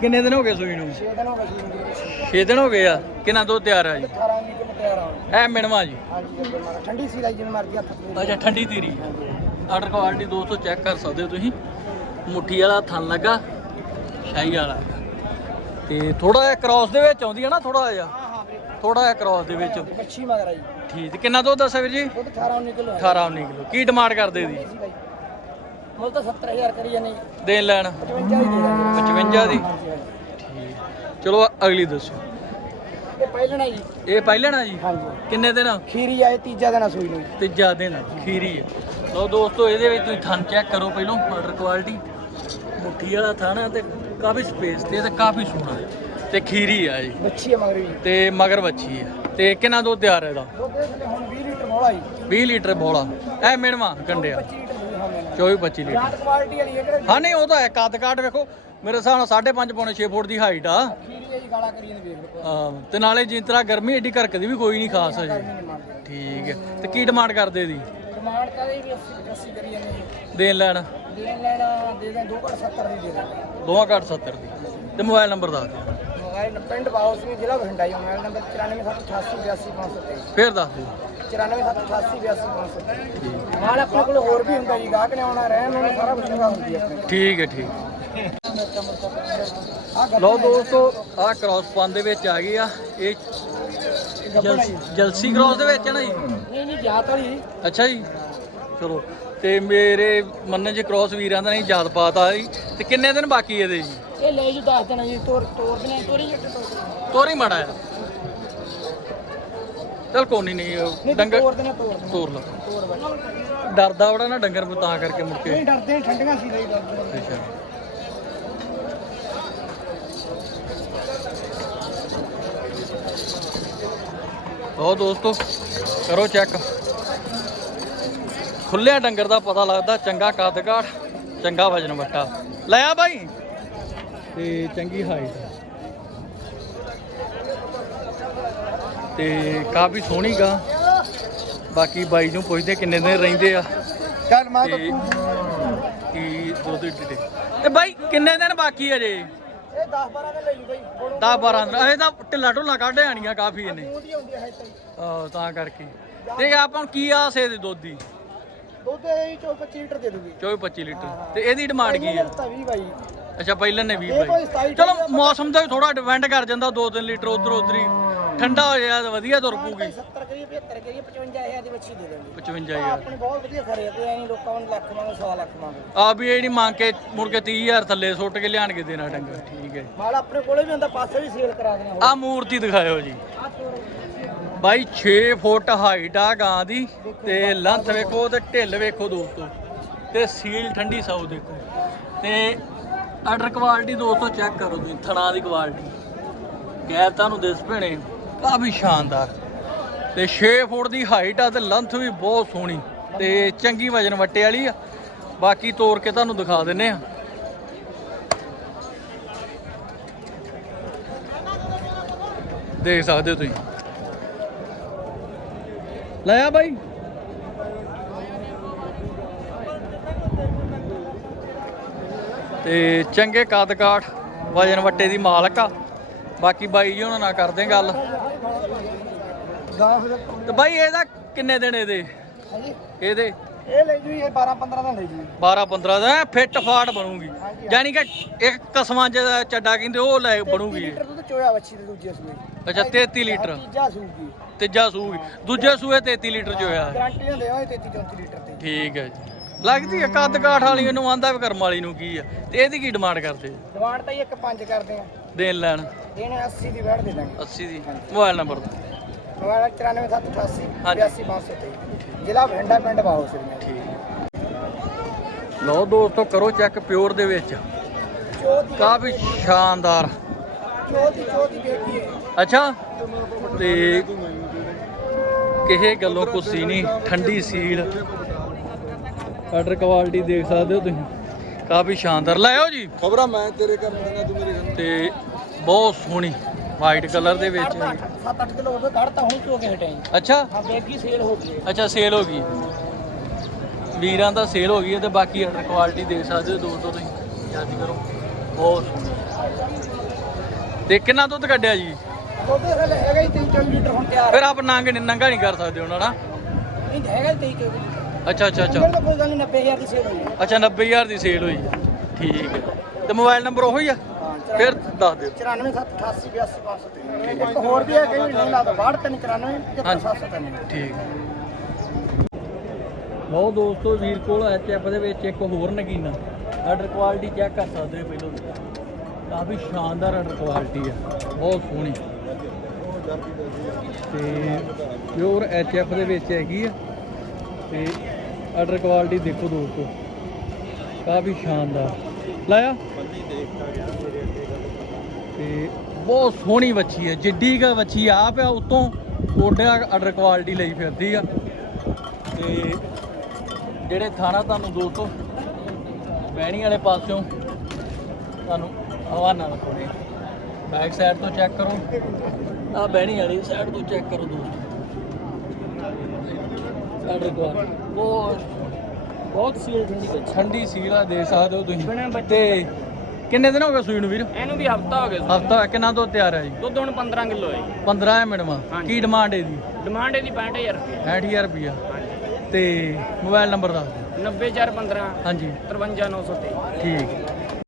ਕਿੰਨੇ ਦਿਨ ਹੋ ਗਏ ਸੂਈ ਨੂੰ? 6 ਦਿਨ ਹੋ ਗਏ ਜੀ ਮੇਰੇ 6 ਦਿਨ ਹੋ ਗਏ ਆ। ਕਿੰਨਾ ਦੁੱਧ ਤਿਆਰ ਆ ਜੀ? 18 ਵੀ ਕਿਲੋ ਤਿਆਰ ਆ। ਐ ਮਿਣਵਾ ਜੀ। ਠੰਡੀ ਸੀ ਲਾਈ ਜਿਵੇਂ ਮਰਜ਼ੀ ਹੱਥ ਅੱਛਾ ਠੰਡੀ ਤੀਰੀ। ਆਰਡਰ ਕੁਆਲਿਟੀ ਦੋਸਤੋ ਚੈੱਕ ਕਰ ਸਕਦੇ ਹੋ ਤੁਸੀਂ। ਮੁੱਠੀ ਵਾਲਾ ਥਣ ਲੱਗਾ। ਸ਼ਾਹੀ ਵਾਲਾ। ਤੇ ਥੋੜਾ ਜਿਹਾ ਕ੍ਰਾਸ ਦੇ ਵਿੱਚ ਆਉਂਦੀ ਹੈ ਨਾ ਥੋੜਾ ਜਿਹਾ। ਹਾਂ ਹਾਂ ਵੀਰੇ। ਥੋੜਾ ਜਿਹਾ ਕ੍ਰਾਸ ਦੇ ਵਿੱਚ। ਮੱਛੀ ਮਗਰ ਆ ਜੀ। ਠੀਕ ਕਿੰਨਾ ਦੁੱਧ ਦੱਸਿਆ ਵੀਰ ਜੀ? ਦੁੱਧ 18 19 ਕਿਲੋ 18 19 ਕਿਲੋ। ਕੀ ਡਿਮਾਂਡ ਕਰਦੇ ਦੀ ਬਾਈ। ਮੁੱਲ ਤਾਂ 70000 ਕਰੀ ਜਾਂਦੇ ਜੀ। ਦੇਣ ਲੈਣ। 55 ਹੀ ਦੇ ਦਾਂਗੇ 55 ਦੀ? ਠੀਕ। ਚਲੋ ਅਗਲੀ ਦੱਸੋ। ਇਹ ਪਹਿਲਣਾ ਜੀ। ਇਹ ਪਹਿਲਾਂ ਨਾ ਜੀ? ਹਾਂਜੀ। ਕਿੰਨੇ ਦਿਨ? ਖੀਰੀ ਆਏ ਤੀਜਾ ਦਿਨ ਸੂਈ ਨੂੰ ਜੀ। ਤੀਜਾ ਦਿਨ ਖੀਰੀ ਲਓ ਦੋਸਤੋ ਇਹਦੇ ਵਿੱਚ ਤੁਸੀਂ ਥਣ ਚੈੱਕ ਕਰੋ ਪਹਿਲਾਂ ਆਰਡਰ ਕੁਆਲਿਟੀ ਮੁੱਠੀ ਵਾਲਾ ਥਣ ਤੇ ਕਾਫੀ ਸਪੇਸ ਤੇ ਤੇ ਕਾਫੀ ਸੋਹਣਾ ਹੈ। ਤੇ ਖੀਰੀ ਆ ਜੀ ਬੱਚੀ ਆ ਮਗਰ ਵੀ। ਤੇ ਮਗਰ ਬੱਚੀ ਹੈ ਤੇ ਕਿੰਨਾ ਦੁੱਧ ਤਿਆਰ ਹੈ ਇਹਦਾ? ਦੁੱਧ ਦੇ ਥੱਲੇ ਹੁਣ 20 ਲੀਟਰ ਮੋਲਾ ਜੀ। 20 ਲੀਟਰ ਬੋਲਾ ਐ ਮਿਣਵਾ ਕੰਡਿਆ 25 ਲੀਟਰ ਦੁੱਧ ਖਾਂਦੇ ਨੇ 24 25 ਲੀਟਰ। ਜਾਤ ਕੁਆਲਿਟੀ ਵਾਲੀ ਹੈ ਹਾਂ ਨਹੀਂ ਉਹ ਤਾਂ ਹੈ। ਕੱਦ ਕਾਟ ਵੇਖੋ ਮੇਰੇ ਹਿਸਾਬ ਨਾਲ 5.5 ਪੌਣੇ 6 ਫੁੱਟ ਦੀ ਹਾਈਟ ਆ। ਹੈ ਤੇ ਨਾਲੇ ਜਿਸ ਤਰ੍ਹਾਂ ਗਰਮੀ ਐਡੀ ਘਰਕ ਦੀ ਵੀ ਕੋਈ ਨਹੀਂ ਖਾਸ ਮੰਨਦੇ। ਠੀਕ ਹੈ। ਤੇ ਕੀ ਡਿਮਾਂਡ ਕਰਦੇ ਦੀ ਡਿਮਾਂਡ ਇਹ ਵੀ 80 85 ਕਰੀ ਜਾਂਦੇ ਦੇਣ ਲੈਣ। ਲੈਣਾ ਦੇ ਦਾਂ 2 ਘੜ 70 ਦੀ ਦੇ ਦੋਵਾਂ ਘੱਟ 70 ਦੀ। ਤੇ ਮੋਬਾਈਲ ਨੰਬਰ ਦੱਸ ਦਿਓ। ਮੋਬਾਈਲ ਪਿੰਡ ਬਾਉਸ ਵੀ ਜ਼ਿਲ੍ਹਾ ਬਠਿੰਡਾ ਜੀ ਮੋਬਾਈਲ ਨੰਬਰ 9478882523 ਫੇਰ ਦੱਸ ਦਿਓ। 9478882523 ਮਾਲ ਆਪਣੇ ਕੋਲ ਹੋਰ ਵੀ ਹੁੰਦਾ ਜੀ ਗਾਹਕ ਨੇ ਆਉਣਾ ਰਹਿਣ ਨੂੰ ਸਾਰਾ ਕੁਝ ਹੈਗਾ ਹੁੰਦੀ ਹੈ ਆਪਣੇ ਠੀਕ ਹੈ ਠੀਕ। ਆ ਲਓ ਦੋਸਤੋ ਆਹ ਕ੍ਰਾਸ ਪਨ ਦੇ ਵਿੱਚ ਆ ਗਈ ਆ। ਇਹ ਜਲਸੀ ਕ੍ਰਾਸ ਦੇ ਵਿੱਚ ਹੈ ਨਾ ਜੀ? ਨਹੀਂ ਨਹੀਂ ਜਾਤ ਵਾਲੀ। ਅੱਛਾ ਜੀ। ਚਲੋ। ਤੇ ਮੇਰੇ ਮੰਨਣ ਚ ਕ੍ਰਾਸ ਵੀਰਾਂ ਦਾ ਨਹੀਂ ਯਾਦ ਪਾਤਾ ਜੀ। ਤੇ ਕਿੰਨੇ ਦਿਨ ਬਾਕੀ ਇਹਦੇ ਜੀ? ਇਹ ਲੈ ਜੂ ਦੱਸ ਦੇਣਾ ਜੀ ਤੋਰ ਤੋਰ ਦੇਣੇ ਤੋਰੀ ਜੱਟ ਤੋਰ ਤੋਰੀ ਮਾੜਾ ਆ ਚਲ ਕੋਈ ਨਹੀਂ ਨਹੀਂ ਡੰਗਰ ਤੋਰ ਦੇਣੇ ਤੋਰ ਦੇਣੇ ਤੋਰ ਲਾ ਤੋਰ ਡਰਦਾ ਬੜਾ ਨਾ ਡੰਗਰ ਤਾਂ ਕਰਕੇ ਮੁੜ ਕੇ। ਨਹੀਂ ਡਰਦੇ ਠੰਡੀਆਂ ਸੀ ਲਈ ਡਰਦੇ ਅੱਛਾ। ਉਹ ਦੋਸਤੋ ਕਰੋ ਚੈੱਕ ਖੁੱਲਿਆ ਡੰਗਰ ਦਾ ਪਤਾ ਲੱਗਦਾ ਚੰਗਾ ਕੱਦ ਕਾਠ ਚੰਗਾ ਵਜਨ ਵੱਟਾ। ਲੈ ਆ ਬਾਈ। ਤੇ ਚੰਗੀ ਹਾਈਟ ਤੇ ਕਾਫੀ ਸੋਹਣੀ ਗਾ। ਬਾਕੀ ਬਾਈ ਨੂੰ ਪੁੱਛਦੇ ਕਿੰਨੇ ਦਿਨ ਰਹਿੰਦੇ ਆ। ਚੱਲ ਮੈਂ ਤੇ ਕੀ ਦੁੱਧ ਢਿੱਡੇ ਤੇ ਬਾਈ ਕਿੰਨੇ ਦਿਨ ਬਾਕੀ ਅਜੇ ਇਹ 10 12 ਦੇ ਲੈ ਜੂ ਬਾਈ। 10 12 ਦਿਨ। ਇਹ ਤਾਂ ਢਿੱਲਾ ਢੁੱਲਾ ਕੱਢ ਆਣੀਆਂ ਕਾਫੀ ਇਹਨੇ। ਦੀ ਤਾਂ ਕਰਕੇ। ਤੇ ਆਪਾਂ ਕੀ ਆਸ ਹੈ ਇਹਦੇ ਦੁੱਧ ਦੀ? ਦੁੱਧ ਇਹ ਚੋ 25 ਲੀਟਰ ਦੇ ਦੂਗੀ। 24 25 ਲੀਟਰ। ਤੇ ਇਹਦੀ ਡਿਮਾਂਡ ਕੀ ਆ ਤਾਂ 20 ਬਾਈ। ਅੱਛਾ ਪਹਿਲਾਂ ਨੇ 20 ਇਹ ਕੋਈ ਬਾਈ। 27 ਚਲੋ ਮੌਸਮ ਦਾ ਥੋੜਾ ਡਿਪੈਂਡ ਕਰ ਜਾਂਦਾ 2-3 ਲੀਟਰ ਉਧਰ ਉਧਰ। ਹੀ। ਠੰਡਾ ਹੋ ਜਾਇਆ ਤਾਂ ਵਧੀਆ ਤੁਰ ਪੂਗੀ 70 ਕਰੀਏ 75 ਕਰੀਏ 55000 ਦੀ ਬੱਚੀ ਦੇ ਦੇਣਗੇ 55000 ਆਪਣੇ ਬਹੁਤ ਵਧੀਆ ਖਰੇ ਆ ਤੇ ਐ ਨਹੀਂ ਲੋਕਾਂ ਨੂੰ ਲੱਖ ਮੰਗੋ 100 ਲੱਖ ਮੰਗੋ। ਆ ਵੀ ਇਹ ਨਹੀਂ ਮੰਗ ਕੇ ਮੁੜ ਕੇ 30000 ਥੱਲੇ ਸੁੱਟ ਕੇ ਲਿਆਣ ਕੇ ਦੇਣਾ ਡੰਗਰ। ਠੀਕ ਹੈ। ਮਾਲ ਆਪਣੇ ਕੋਲੇ ਵੀ ਹੁੰਦਾ ਪਾਸੇ ਵੀ ਸੇਲ ਕਰਾ ਦੇਣਾ ਆ ਮੂਰਤੀ ਦਿਖਾਇਓ ਜੀ। ਆ ਬਾਈ 6 ਫੁੱਟ ਹਾਈਟ ਆ ਗਾਂ ਦੀ ਤੇ ਲੰਥ ਵੇਖੋ ਤੇ ਢਿੱਲ ਵੇਖੋ ਦੋਸਤੋ ਤੇ ਸੀਲ ਠੰਡੀ ਸਾਊ ਦੇਖੋ। ਤੇ ਆਰਡਰ ਕੁਆਲਿਟੀ ਦੋਸਤੋ ਚੈੱਕ ਕਰੋ ਤੁਸੀਂ, ਥਣਾ ਦੀ ਕੁਆਲਿਟੀ ਗੈਰ ਤੁਹਾਨੂੰ ਦਿਸ ਭੇਣੇ, ਕਾਫੀ ਸ਼ਾਨਦਾਰ। ਤੇ 6 ਫੁੱਟ ਦੀ ਹਾਈਟ ਆ ਤੇ ਲੰਥ ਵੀ ਬਹੁਤ ਸੋਹਣੀ। ਤੇ ਚੰਗੀ ਵਜਨ ਵੱਟੇ ਵਾਲੀ ਆ। ਬਾਕੀ ਤੋੜ ਕੇ ਤੁਹਾਨੂੰ ਦਿਖਾ ਦਿੰਨੇ ਆ। ਦੇਖ ਸਕਦੇ ਹੋ ਤੁਸੀਂ। ਲੈ ਆ ਬਾਈ। ਤੇ ਚੰਗੇ ਕੱਦ ਕਾਠ ਵਜਨ ਵੱਟੇ ਦੀ ਮਾਲਕ ਆ। ਬਾਕੀ ਬਾਈ ਜੀ ਉਹਨਾਂ ਨਾਲ ਕਰਦੇ ਗੱਲ। ਤੇ ਬਾਈ ਇਹਦਾ ਕਿੰਨੇ ਦਿਨ ਇਹਦੇ? ਇਹਦੇ? ਇਹ ਲੈ ਜੂ ਇਹ 12 15 ਦਾ ਲੈ ਜੂ 12 15 ਦਿਨ ਫਿੱਟ ਫਾਟ ਬਣੂਗੀ। ਯਾਨੀ ਕਿ ਇੱਕ ਕਸਮਾਂ ਚ ਚੱਡਾ ਕਹਿੰਦੇ ਉਹ ਲੈ ਬਣੂਗੀ। ਲੀਟਰ ਦੁੱਧ ਚੋਇਆ ਬੱਚੀ ਦੇ ਦੂਜੇ ਸੂਏ। ਅੱਛਾ 33 ਲੀਟਰ। ਤੀਜਾ ਸੂਗੀ। ਤੀਜਾ ਸੂਗੀ ਦੂਜੇ ਸੂਏ 33 ਲੀਟਰ ਚ ਹੋਇਆ। ਗਾਰੰਟੀ ਹੁੰਦੇ ਆ 33 34 ਲੀਟਰ ਤੇ। ਠੀਕ ਹੈ ਜੀ। ਲੱਗਦੀ ਹੈ ਕੱਦ ਕਾਠ ਵਾਲੀ ਨੂੰ ਆਂਦਾ ਵੀ ਕਰਮ ਵਾਲੀ ਨੂੰ ਕੀ ਆ। ਤੇ ਇਹਦੀ ਕੀ ਡਿਮਾਂਡ ਕਰਦੇ ਡਿਮਾਂਡ ਤਾਂ ਜੀ ਇੱਕ ਪੰਜ ਕਰਦੇ ਆ। ਦੇਣ ਲੈਣ। ਇਹਨੇ 80 ਦੀ ਵੈਟ ਦੇ ਦਾਂਗੇ। 80 ਦੀ। ਮੋਬਾਈਲ ਨੰਬਰ ਮੋਬਾਈਲ 94788 ਹਾਂਜੀ। 82523 ਜ਼ਿਲ੍ਹਾ ਬਠਿੰਡਾ ਪਿੰਡ ਬਾਹੋ ਸਿੰਘ ਠੀਕ। ਲਓ ਦੋਸਤੋ ਕਰੋ ਚੈੱਕ ਪਿਓਰ ਦੇ ਵਿੱਚ। ਕਾਫੀ ਸ਼ਾਨਦਾਰ। ਚੋਤੀ ਚੋਤੀ ਦੇਖੀਏ ਅੱਛਾ। ਤੇ ਕਿਸੇ ਗੱਲੋਂ ਕੁਸੀ ਨਹੀਂ ਠੰਡੀ ਸੀਲ। ਆਰਡਰ ਕੁਆਲਿਟੀ ਦੇਖ ਸਕਦੇ ਹੋ ਤੁਸੀਂ। ਕਾਫੀ ਸ਼ਾਨਦਾਰ। ਲਾਇਓ ਜੀ। ਖਬਰਾਂ ਮੈਂ ਤੇਰੇ ਕਰਨ ਦੇਣਾ ਤੂੰ ਮੇਰੇ ਤੇ ਬਹੁਤ ਸੋਹਣੀ ਵਾਈਟ ਕਲਰ ਦੇ ਵਿੱਚ। 7-8 ਕਿਲੋ ਉਹਦੇ ਕੱਢਤਾ ਹੁਣ ਚੋ ਕੇ ਹਟੇ ਜੀ ਅੱਛਾ। ਹਾਂ ਬੇਗੀ ਸੇਲ ਹੋ ਗਈ ਹੈ। ਅੱਛਾ ਸੇਲ ਹੋ ਗਈ ਵੀਰਾਂ ਦਾ ਸੇਲ ਹੋ ਗਈ ਤੇ ਬਾਕੀ ਅੰਡਰ ਕੁਆਲਿਟੀ ਦੇਖ ਸਕਦੇ ਹੋ ਦੋਸਤੋ ਤੁਸੀਂ। ਯਾਦ ਕਰੋ। ਬਹੁਤ ਸੋਹਣੀ ਤੇ ਕਿੰਨਾ ਦੁੱਧ ਕੱਢਿਆ ਜੀ? ਉਹਦੇ ਹਲੇ ਹੈਗਾ ਹੀ 3 ਲੀਟਰ ਹੁਣ ਤਿਆਰ। ਫਿਰ ਆਪ ਨੰਗ ਨੰਗਾ ਨਹੀਂ ਕਰ ਸਕਦੇ ਉਹਨਾਂ ਨਾ ਨਹੀਂ ਹੈਗਾ ਹੀ 23 ਲੀਟਰ। ਅੱਛਾ ਅੱਛਾ ਅੱਛਾ। ਕੋਈ ਗੱਲ ਨਹੀਂ 90000 ਦੀ ਸੇਲ ਹੋਈ ਅੱਛਾ 90000 ਦੀ ਸੇਲ ਹੋਈ ਠੀਕ ਹੈ। ਤੇ ਮੋਬਾਈਲ ਨੰਬਰ ਉਹੀ ਆ? ਫਿਰ ਦੱਸ ਦਿਓ। 9478882503 ਇੱਕ ਹੋਰ ਵੀ ਹੈ ਕਈ ਨਹੀਂ ਲਾਦਾ 6294 ਹਾਂਜੀ। 793 ਠੀਕ ਲਓ ਦੋਸਤੋ ਵੀਰ ਕੋਲ ਐਚਐਫ ਦੇ ਵਿੱਚ ਇੱਕ ਹੋਰ ਨਗੀਨਾ। ਆਰਡਰ ਕੁਆਲਿਟੀ ਚੈੱਕ ਕਰ ਸਕਦੇ ਹੋ ਪਹਿਲਾਂ ਕਾਫੀ ਸ਼ਾਨਦਾਰ ਆਰਡਰ ਕੁਆਲਿਟੀ ਹੈ ਬਹੁਤ ਸੋਹਣੀ। ਤੇ ਪਿਓਰ ਐਚਐਫ ਦੇ ਵਿੱਚ ਹੈਗੀ ਆ। ਤੇ ਆਰਡਰ ਕੁਆਲਿਟੀ ਦੇਖੋ ਦੋਸਤੋ, ਕਾਫੀ ਸ਼ਾਨਦਾਰ। ਲਾਇਆ? ਤੇ ਬਹੁਤ ਸੋਹਣੀ ਵੱਛੀ ਹੈ ਜਿੱਡੀ ਕਾ ਬੱਚੀ ਆਪ ਆ ਉਤੋਂ ਕੋਡਿਆ ਆਰਡਰ ਕੁਆਲਿਟੀ ਲਈ ਫਿਰਦੀ ਆ। ਤੇ ਜਿਹੜੇ ਥਾਣਾ ਤੁਹਾਨੂੰ ਦੋਸਤੋ ਬਹਿਣੀ ਵਾਲੇ ਪਾਸਿਓਂ ਤੁਹਾਨੂੰ ਹਵਾਨਾ ਦਿਖਾਉਣੇ ਬੈਕ ਸਾਈਡ ਤੋਂ ਚੈੱਕ ਕਰੋ। ਆ ਬਹਿਣੀ ਵਾਲੀ ਸਾਈਡ ਤੋਂ ਚੈੱਕ ਕਰੋ ਦੋਸਤੋ। ਬਹੁਤ ਬਹੁਤ ਸੇਲ ਠੰਡੀ ਵਿੱਚ ਠੰਡੀ ਸੀਲ ਆ ਦੇ ਸਕਦੇ ਹੋ ਤੁਸੀਂ। ਤੇ ਕਿੰਨੇ ਦਿਨ ਹੋ ਗਏ ਸੂਈ ਨੂੰ ਵੀਰ? ਇਹਨੂੰ ਵੀ ਹਫਤਾ ਹੋ ਗਿਆ ਹਫਤਾ ਕਿੰਨਾ ਤੋਂ ਤਿਆਰ ਹੈ ਜੀ? ਦੁੱਧ ਹੁਣ 15 ਕਿਲੋ ਹੈ 15 ਹੈ ਮਿੰਟ ਕੀ ਡਿਮਾਂਡ ਹੈ ਦੀ ਡਿਮਾਂਡ ਇਹਦੀ 65000 ਰੁਪਏ 60000 ਰੁਪਿਆ ਤੇ ਮੋਬਾਈਲ ਨੰਬਰ ਦੱਸ ਦਿਓ। 90415 ਹਾਂਜੀ। 53923 ਠੀਕ।